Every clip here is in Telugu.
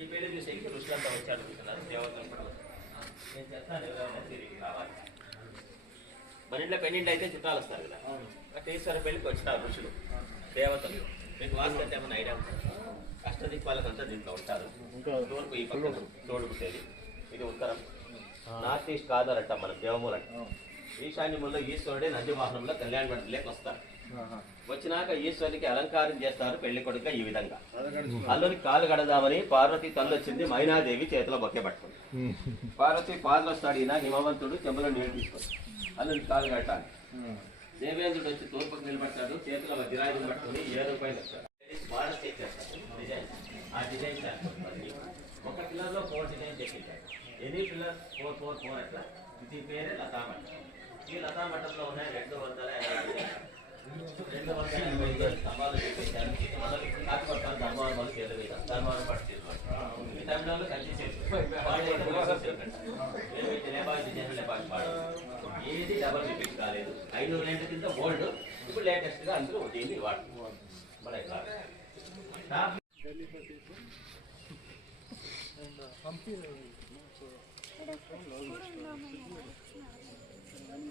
ఈ పెళ్ళి చూసేకి ఋషులంతా వచ్చి అడుగుతున్నారు దేవతలు కూడా వస్తున్నారు. నేను చెప్తాను ఎవరైనా తిరిగి రావాలి మన ఇంట్లో పెళ్ళిళ్ళు అయితే చుట్టాలు వస్తారు కదా. అట్లా ఈశ్వర పెళ్ళికి వచ్చినారు ఋషులు దేవతలు. మీకు వాస్తు అంటే ఏమైనా ఐడియా ఉందా? అష్టదిక్పాలకంతా దీంట్లో ఉంటారు. తూర్పు ఈ పక్కన తోడుకుసేది ఇది ఉత్తరం. నార్త్ ఈస్ట్ కాదర్ అంటాం మనం దేవమూల ఈశాన్యములో ఈశ్వరుడే నంది వాహనంలో కళ్యాణ మండలికి వస్తారు. వచ్చినాక ఈశ్వరునికి అలంకారం చేస్తారు పెళ్ళి కొడుక ఈ విధంగా. అల్లుని కాలు కడదామని పార్వతి తల్లి వచ్చింది మైనాదేవి చేతిలో బొక్కే పట్టుకుంది. పార్వతి పాదలు వస్తాడు ఈయన హిమవంతుడు చెంబులో నీళ్ళు తీసుకొని అల్లుని కాలు కట్టాలి దేవేంద్రుడు వచ్చి తూర్పుకు నిలబడతాడు చేతిలో వజ్రాయుధం పట్టుకొని ఏడు పైన బార్డర్ డిజైన్. ఆ డిజైన్ ఒక పిల్లర్లో four design చేసింటాడు. Any pillar four four four అట్లా. ఇది పేరే లతామఠం ఈ లతామఠంలో ఉన్నాయి రెండు వందల ఎనభై ఏది డబల్ రిపీట్ కాలేదు ఐదు రెండు కింద ఓల్డ్ ఇప్పుడు లేటెస్ట్గా అందరూ దీన్ని వాడుతున్నారు మన ఇట్లా టాప్ ఇదండి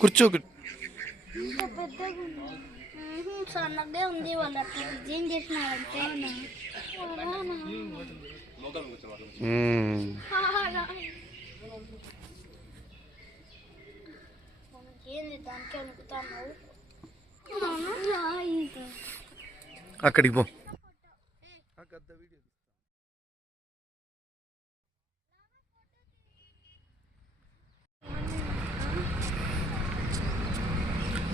కూర్చో. ఉంది. మ్మ్హ, సన్నగా ఉంది వాళ్ళు మ్మ్. ఏంది దానికి అనుకుతాను అక్కడికి పో.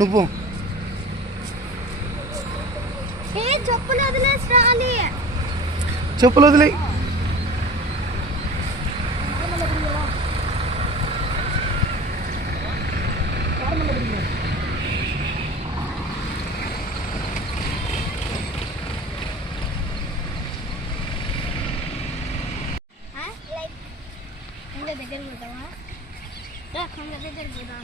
నువ్వు పో. ఏ చెప్పులు వదిలేసి రాలి చెప్పులు వదిలే లైక్ కొంగ దగ్గర పోతావా రా కొంగ దగ్గర పోదాం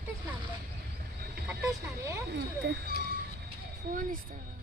కట్టేసినా కట్టేసినారే ఫోన్ ఇస్తావా?